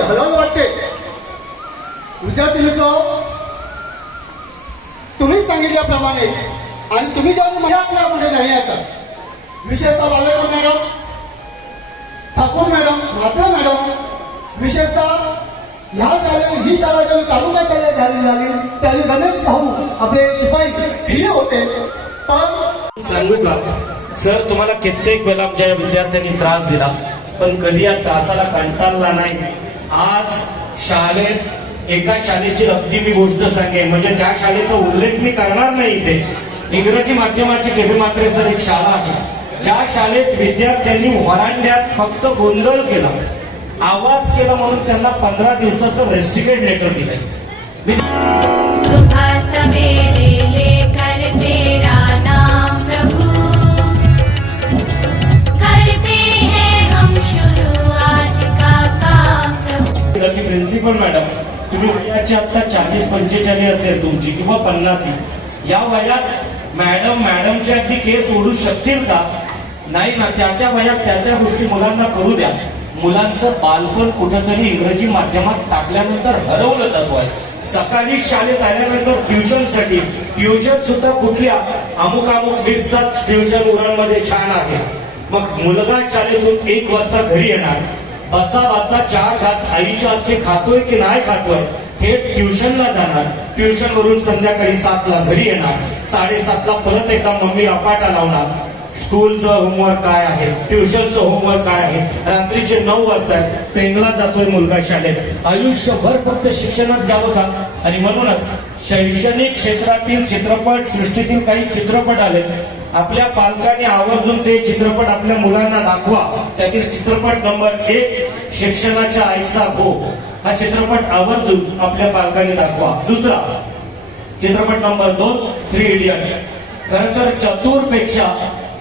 आपल्या जीवाला वाटते. विद्यार्थी मित्र तुम्ही सांगितल्याप्रमाणे आणि तुम्ही जेव्हा मजा आपल्यामध्ये नाही आता विशेषतः Balekar madam? Thakur madam Mhatre madam विशेषतः ह्या शाळे ही शाळा जेव्हा तालुका शाळा झाली झाली त्याने रमेश भाऊ आपले शिपाई हे होते. पण सांगू का? सर तुम्हाला कित्येक वेळा आमच्या विद्यार्थ्यांनी त्रास दिला पण कधी या त्रासाला कंटाळला नाही? आज शाळेत एका शाळेची अगदी मी गोष्ट सांगेन. म्हणजे त्या शाळेचा उल्लेख मी करणार नाही इथे. इंग्रजी माध्यमाची केबी मात्रे सर एक शाळा आहे. ज्या शाळेत विद्यार्थ्यांनी वरांड्यात फक्त गोंधळ केला आवाज केला म्हणून त्यांना पंधरा दिवसाचं रेस्टिकेट लेटर दिलंय. सुभाष तेरा नाम प्रभु पण मॅडम तुम्ही वयाची आता चाळीस पंचेचाळीस असेल तुमची किंवा पन्नासी या वयात मॅडम मॅडमचे अगदी केस ओढू शकतील का? नाही ना त्या त्या वयात त्या त्या गोष्टी मुलांना करू द्या. मुलांचं बालपण कुठंतरी इंग्रजी माध्यमात टाकल्यानंतर हरवलं जातो आहे. सकाळी शाळेत आल्यानंतर ट्युशनसाठी ट्युशन सुद्धा कुठल्या अमुक अमुक मिसतात ट्युशन मुलांमध्ये छान आहे. मग मुलगा शाळेतून एक वाजता घरी येणार. बचा बचा चार घास आईच्या हातचे खातोय की नाही खातोय थेट ट्युशनला जाणार. ट्युशन वरून संध्याकाळी सातला घरी येणार. साडेसातला परत एकदा मम्मी अपाटा लावणार. स्कूलचं होमवर्क काय आहे? ट्युशनचं होमवर्क काय आहे? रात्रीचे नऊ वाजता पेंगला जातोय मुलगा शाळेत. आयुष्यभर फक्त शिक्षणच घ्यावं का? आणि म्हणूनच शैक्षणिक क्षेत्रातील चित्रपट सृष्टीतील काही चित्रपट आले आपल्या पालकांनी आवर्जून ते चित्रपट आपल्या मुलांना दाखवा. त्यातील चित्रपट नंबर एक शिक्षणाच्या आईचा भो हा चित्रपट आवर्जून आपल्या पालकांनी दाखवा. दुसरा चित्रपट नंबर दोन थ्री इडियट. खर तर चतुर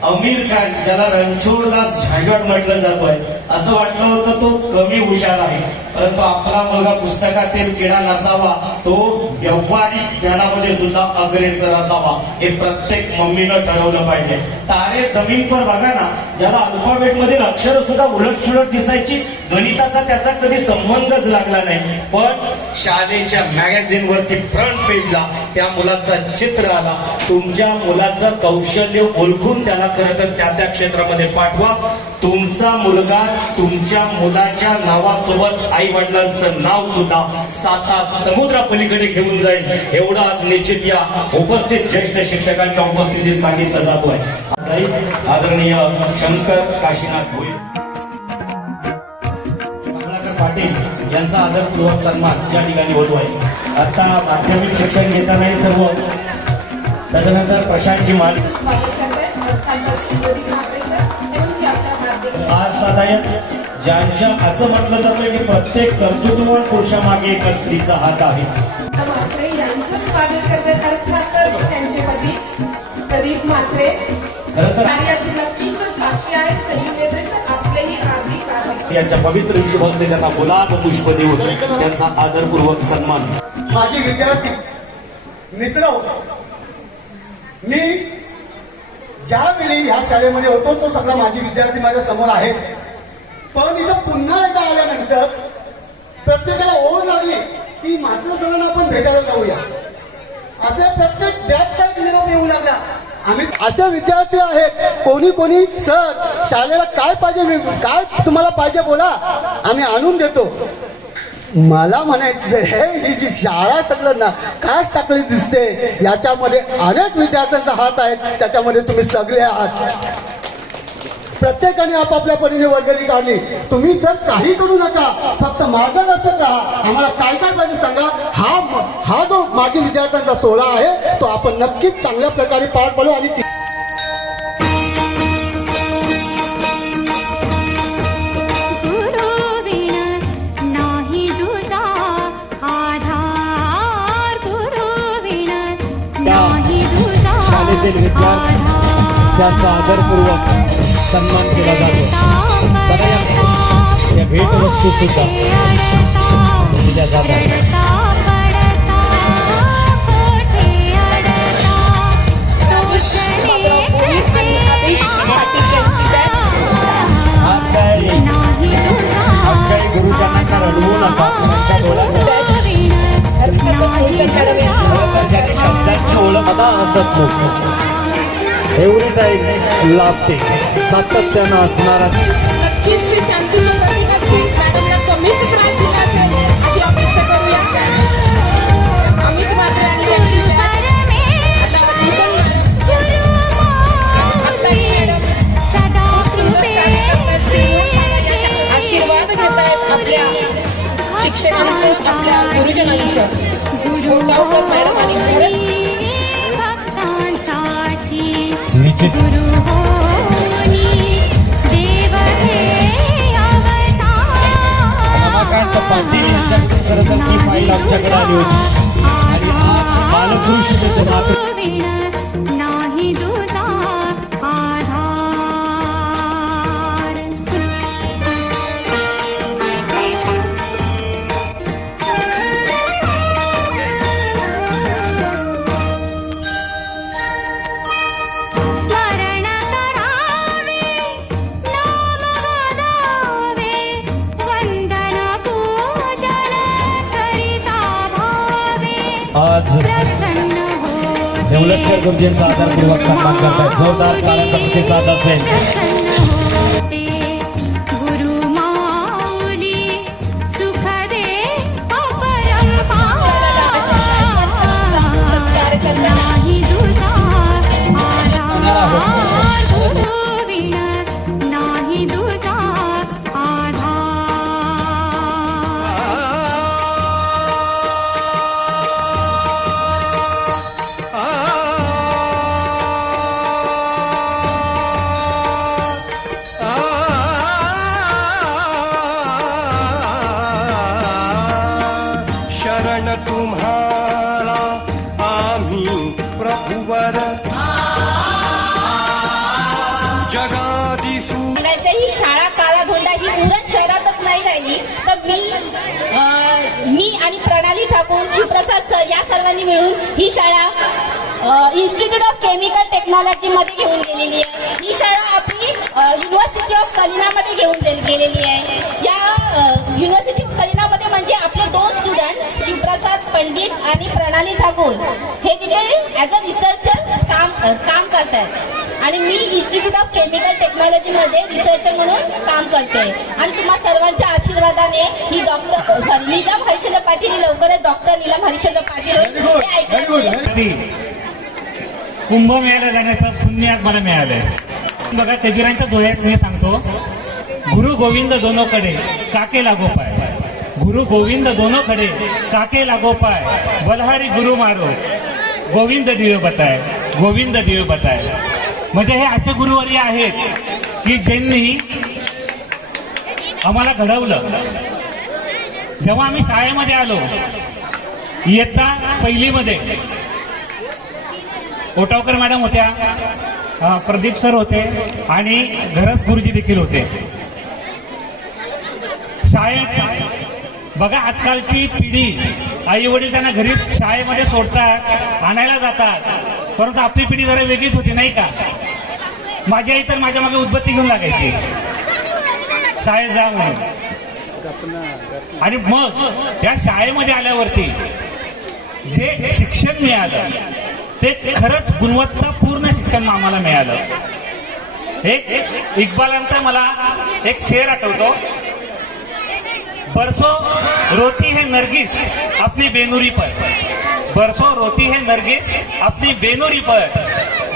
अमीर खान ज्याला रणछोडदास झांझट म्हटलं जातोय असं वाटलं होतं तो कमी हुशार आहे. परंतु आपला मुलगा पुस्तकातील किडा नसावा तो व्यवहारिक ज्ञानामध्ये सुद्धा अग्रेसर असावा हे प्रत्येक मम्मीनं ठरवलं पाहिजे. तारे जमीन पर बघा ना ज्याला अल्फाबेट मधील अक्षर सुद्धा उलट सुलट दिसायची गणिताचा त्याचा कधी संबंधच लागला नाही. पण शाळेच्या मॅगझिन वरती फ्रंट पेजला त्या मुलाचं चित्र आला. तुमच्या मुलाचं कौशल्य ओळखून त्याला खरं तर त्या त्या क्षेत्रामध्ये पाठवा. तुमचा मुलगा तुमच्या मुलाच्या नावासोबत आई वडिलांचं नाव सुद्धा साता समुद्रापलीकडे घेऊन जाईल. एवढं आज निश्चित या उपस्थित ज्येष्ठ शिक्षकांच्या उपस्थितीत सांगितलं जातोय. आदरणीय शंकर काशीनाथ भोईर. पाटील यांचा आदरपूर्वक सन्मान या ठिकाणी होतो आहे. आता माध्यमिक शिक्षण घेतानाही सर्व त्याच्यानंतर प्रशांतजी माध्यम आज ज्यांच्या असं म्हटलं जातं की प्रत्येक कर्तृत्ववान पुरुषामागे एका स्त्रीचा हात आहे. खरं तर नक्कीच साक्षी आहे यांच्या पवित्र शुभस्ते त्यांना गुलाब पुष्प देऊन त्यांचा आदरपूर्वक सन्मान. माझे विद्यार्थी मित्र मी ज्यावेळी ह्या शाळेमध्ये होतो तो सगळा माझे विद्यार्थी माझ्यासमोर आहेच. पण इथं पुन्हा एकदा आल्यानंतर प्रत्येकाला ओढ लागली की मात्र सगळ्यांना आपण भेटायला जाऊया. असे प्रत्येक बॅचचा निरोप येऊ लागला. आम्ही असे विद्यार्थी आहेत. कोणी कोणी सर शाळेला काय पाहिजे काय तुम्हाला पाहिजे बोला. आम्ही आणून देतो. मला म्हणायचं हे ही जी शाळा सगळं ना काच टाकली दिसते. याच्यामध्ये अनेक विद्यार्थ्यांचा हात आहे त्याच्यामध्ये तुम्ही सगळे आहात. प्रत्येकाने आपापल्या परीने वर्गणी काढली. तुम्ही सर काही करू नका. फक्त मार्गदर्शक राहा. आम्हाला काय काय पाहिजे सांगा. हा हा जो माझी विद्यार्थ्यांचा सोहळा आहे तो आपण नक्कीच चांगल्या प्रकारे पार पाडू आणि शाळेतील विद्यार्थी त्यांचा आदरपूर्वक सन्मान केला जातो. बघा या भेटवस्तू सुद्धा दिल्या जातात. शब्दाची ओळख आता असत एवढी टाईम लाभते. सातत्यानं असणारा खरं तर ती फाईल आमच्याकडे आली होती आणि आज बालकृष्ण मात्र आज. प्रसन्न होते देवलटकर गुरुजींचा आदरपूर्वक सन्मान करतायत. जोरदार टाळ्यांचा प्रतिसाद असेल ठाकूर शिवप्रसाद सर या सर्वांनी मिळून ही शाळा इन्स्टिट्यूट ऑफ केमिकल टेक्नॉलॉजी मध्ये घेऊन गेलेली आहे. ही शाळा आपली युनिव्हर्सिटी ऑफ कलिनामध्ये घेऊन गेलेली आहे. या शिवप्रसाद पंडित आणि प्रणाली ठाकूर. हे तिथे ॲज अ रिसर्चर काम काम करतात आणि मी इन्स्टिट्यूट ऑफ केमिकल टेक्नॉलॉजीमध्ये रिसर्चर म्हणून काम करते आणि तुम्हा सर्वांच्या आशीर्वादाने ही डॉक्टर सॉरी नीलम हरिश्चंद्र पाटील लवकरच डॉक्टर नीलम हरिश्चंद्र पाटील हे कुंभमेळ्याला जाण्याचं पुण्य मला मिळालंय. बघा कबीरांच्या दोह्यात मी सांगतो गुरु गोविंद दोनोकडे काके लागो पाय गुरु गोविंद दोनोकडे काके लागो पाए बलहारी गुरु मारो। गोविंद दिवे बताय गोविंद दिवे बताय म्हणजे हे असे गुरुवर्य आहेत की ज्यांनी आम्हाला घडवलं. जेव्हा आम्ही शाळेमध्ये आलो इयत्ता पहिलीमध्ये ओटावकर मॅडम होत्या प्रदीप सर होते आणि घरस गुरुजी देखील होते शाळेत बघा आजकालची पिढी आई वडील त्यांना घरी शाळेमध्ये सोडतात आणायला जातात. परंतु आपली पिढी जरा वेगळीच होती नाही का? माझी आई तर माझ्या मागे उद्बत्ती घेऊन लागायची. शाळेत जा म्हणून. आणि मग या शाळेमध्ये आल्यावरती जे शिक्षण मिळालं ते खरंच गुणवत्तापूर्ण शिक्षण आम्हाला मिळालं. एक इक्बालांचा मला एक शेर आठवतो. परसों रोती है नरगिस अपनी बेनुरी पर। बरसों रोती है नरगिस अपनी बेनुरी पर।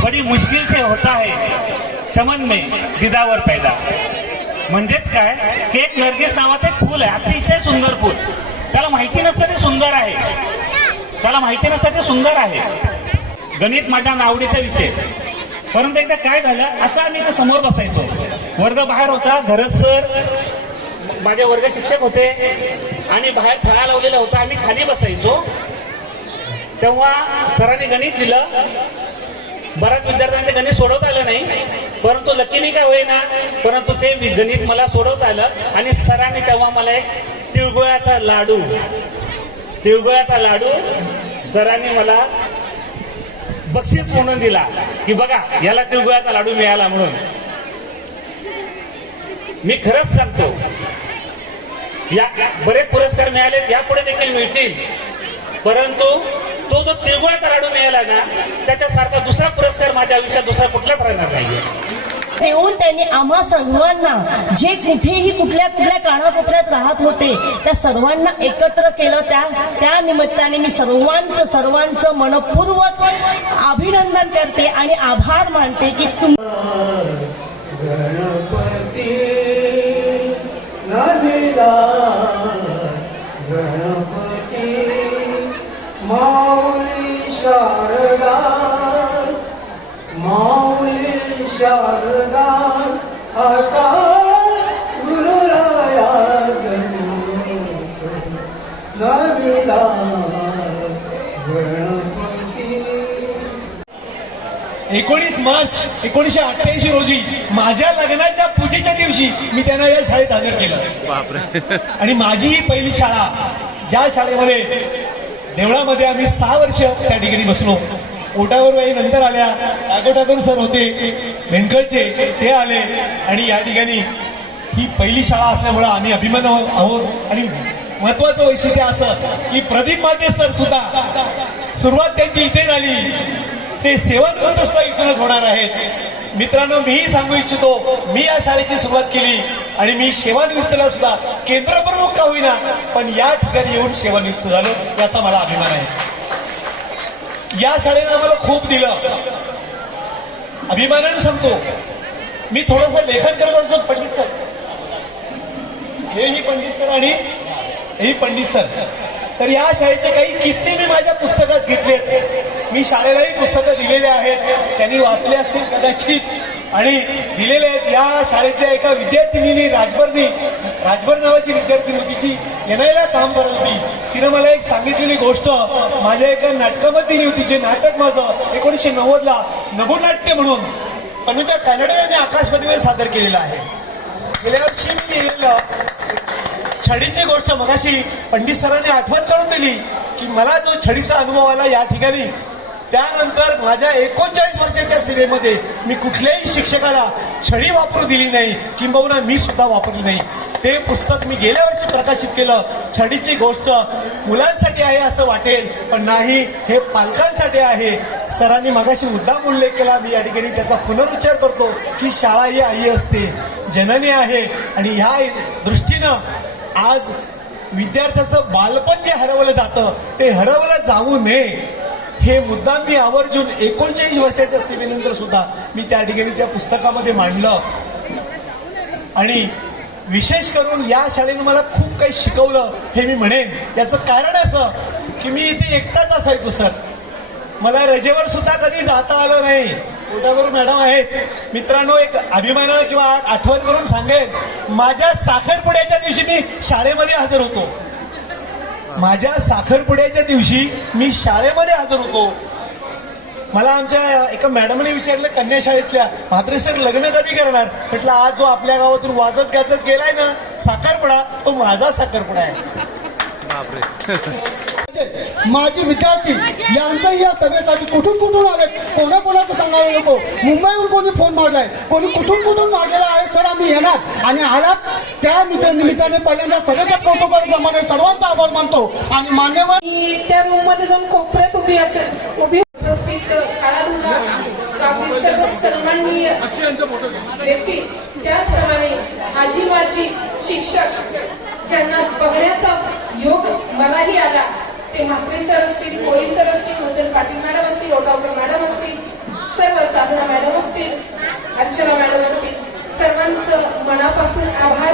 बड़ी मुश्किल से होता है चमन में दिदावर पैदा। म्हणजेच काय? की एक नरगिस नावाचं एक फूल आहे अतिशय सुंदर फूल. त्याला माहिती नसतं ते सुंदर आहे. त्याला माहिती नसतं ते सुंदर आहे. गणित माझ्या आवडीचा विषय. परंतु एकदा काय झालं? असं आम्ही समोर बसायचो. वर्ग बाहेर होता घरच सर माझे वर्ग शिक्षक होते आणि बाहेर फळा लावलेला होता. आम्ही खाली बसायचो. तेव्हा सरांनी गणित दिलं. बऱ्याच विद्यार्थ्यांना गणित सोडवता आलं नाही. परंतु लकीनी काय होईना परंतु ते गणित मला सोडवता आलं. आणि सरांनी तेव्हा मला एक तिळगुळाचा लाडू तिळगुळाचा लाडू सरांनी मला बक्षीस म्हणून दिला. की बघा याला तिळगुळाचा लाडू मिळाला म्हणून. मी खरंच सांगतो या बरेच पुरस्कार मिळाले यापुढे देखील मिळतील. परंतु तो जो तिळगुळाचा कराडू मिळाला ना त्याच्यासारखा दुसरा पुरस्कार माझ्या आयुष्यात दुसरा कुठलाच राहणार नाहीये. येऊन त्यांनी आम्हा सर्वांना जे कुठेही कुठल्या कुठल्या कानाकोपऱ्यात राहत होते त्या सर्वांना एकत्र केलं. त्या त्या निमित्ताने मी सर्वांचं सर्वांचं मनपूर्वक अभिनंदन करते आणि आभार मानते की तुम एकोणीस मार्च एकोणीसशे अठ्ठ्याऐंशी रोजी माझ्या लग्नाच्या पूजेच्या दिवशी मी त्यांना या शाळेत हजर केलं. आणि माझी ही पहिली शाळा ज्या शाळेमध्ये देवळामध्ये आम्ही सहा वर्ष त्या ठिकाणी बसलो. ओटावर बाई नंतर आल्या टाको ठाकूर सर होते वेंकटचे ते आले आणि या ठिकाणी ही पहिली शाळा असल्यामुळं आम्ही अभिमान आहोत. आणि महत्वाचं वैशिष्ट्य असं की प्रदीप माते सर सुद्धा सुरुवात त्यांची इथे झाली. ते सेवानिवृत्त सुद्धा इथूनच होणार आहेत. मित्रांनो मीही सांगू इच्छितो मी या शाळेची सुरुवात केली आणि मी सेवानिवृत्तीला सुद्धा केंद्र प्रमुख का होईना पण या ठिकाणी येऊन सेवानिवृत्त झालो याचा मला अभिमान आहे. या शाळेनं आम्हाला खूप दिलं. अभिमानाने सांगतो मी थोडंसं लेखन करत असतो पंडित सर. हेही पंडित सर आणि हेही पंडित सर. तर या शाळेचे काही किस्से मी माझ्या पुस्तकात घेतलेत. मी शाळेलाही पुस्तकं दिलेले आहेत. त्यांनी वाचले असतील कदाचित. आणि दिलेले आहेत. या शाळेच्या एका विद्यार्थिनीने राजभरनी राजभर नावाची विद्यार्थिनी होती जी एनआयला काम करत होती तिनं मला एक सांगितलेली गोष्ट. माझ्या एका नाटकामध्ये दिली होती जे नाटक माझं एकोणीसशे नव्वदला नभोनाट्य म्हणून अनुजा कानडे यांनी आकाशवाणीवर सादर केलेलं आहे. गेल्या वर्षी मी लिहिलेलं छडीची गोष्ट मगाशी पंडित सरांनी आठवण करून दिली की मला जो छडीचा अनुभव आला या ठिकाणी त्यानंतर माझ्या एकोणचाळीस वर्षाच्या सेवेमध्ये मी कुठल्याही शिक्षकाला छडी वापरू दिली नाही किंबहुना मी सुद्धा वापरली नाही. ते पुस्तक मी गेल्या वर्षी प्रकाशित केलं. छडीची गोष्ट मुलांसाठी आहे असं वाटेल पण नाही हे पालकांसाठी आहे. सरांनी मगाशी मुद्दाम उल्लेख केला मी या ठिकाणी त्याचा पुनरुच्चार करतो की शाळा ही आई असते जननी आहे. आणि ह्या दृष्टीनं आज विद्यार्थ्याचं बालपण जे हरवलं जातं ते हरवलं जाऊ नये. हे मुद्दाम मी आवर्जून एकोणचाळीस वर्षाच्या सेवेनंतर सुद्धा मी त्या ठिकाणी त्या पुस्तकामध्ये मांडलं. आणि विशेष करून या शाळेने मला खूप काही शिकवलं हे मी म्हणेन. याचं कारण असं की मी इथे एकटाच असायचो सर. मला रजेवर सुद्धा कधी जाता आलं नाही. पोटावर मॅडम आहेत. मित्रांनो एक अभिमानानं किंवा आठवण करून सांगेन माझ्या साखरपुड्याच्या दिवशी मी शाळेमध्ये हजर होतो. माझ्या साखरपुड्याच्या दिवशी मी शाळेमध्ये हजर होतो. मला आमच्या एका मॅडमने विचारलं कन्या शाळेतल्या? म्हात्रे सर लग्न कधी करणार? म्हटलं आज जो आपल्या गावातून वाजत गाजत गेलाय ना साखरपुडा तो माझा साखरपुडा आहे. माझी विद्यार्थी यांचंही या सभेसाठी कुठून कुठून आले सांगायला नको. मुंबईहून कोणी फोन मारलाय कोणी कुठून कुठून मारलेला आहे सर आम्ही येणार. आणि आलात त्या मित्र निमित्ताने पहिल्यांदा सगळ्याच्या प्रोटोकॉल प्रमाणे सर्वांचा आभार मानतो. आणि मान्यवर त्या रूममध्ये जाऊन कोपऱ्यात उभी असेल. उभी उपस्थित सर्व सन्माननीय व्यक्ती. त्याचप्रमाणे आजी माझी शिक्षक ज्यांना बघण्याचा योग मलाही आला. ते म्हात्रे सर असतील कोळी सर असतील नूतन पाटील मॅडम असतील ओटावकर मॅडम असतील सर्व साधना मॅडम असतील अर्चना मॅडम असतील सर्वांचं मनापासून आभार.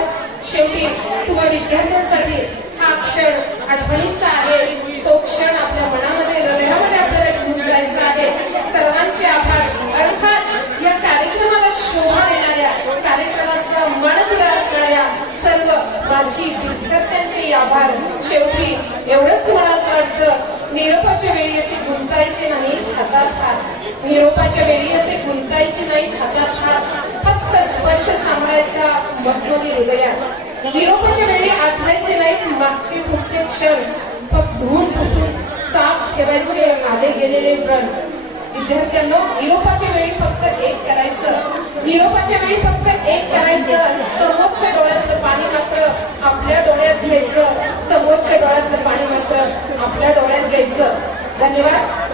शेवटी तुम्हा विद्यार्थ्यांसाठी हा क्षण आठवणीचा आहे. तो क्षण आपल्या मनामध्ये हृदयामध्ये आपल्याला घेऊन जायचा आहे. सर्वांचे आभार. अर्थात या कार्यक्रमाला शोभा देणाऱ्या कार्यक्रमाचा मन असणाऱ्या सर्व माझी विद्यार्थ्यांचे आभार. शेवटी एवढंच मला असं वाटतं निरोपाच्या वेळी असे गुंतायचे नाही हातात हात. निरोपाच्या वेळी असे गुंतायचे नाही हातात हात. फक्त स्पर्श सांभाळायचा मखमली हृदयात. निरोपाच्या वेळी आठवायचे नाहीत मागचे पुढचे क्षण. फक्त धुवून पुसून साफ ठेवायचे आले गेलेले व्रण. विद्यार्थ्यांनो निरोपाच्या वेळी फक्त एक करायचं. निरोपाच्या वेळी फक्त एक करायचं. समोरच्या डोळ्यातलं पाणी मात्र आपल्या डोळ्यात घ्यायचं. समोरच्या डोळ्यातलं पाणी मात्र आपल्या डोळ्यात घ्यायचं. धन्यवाद.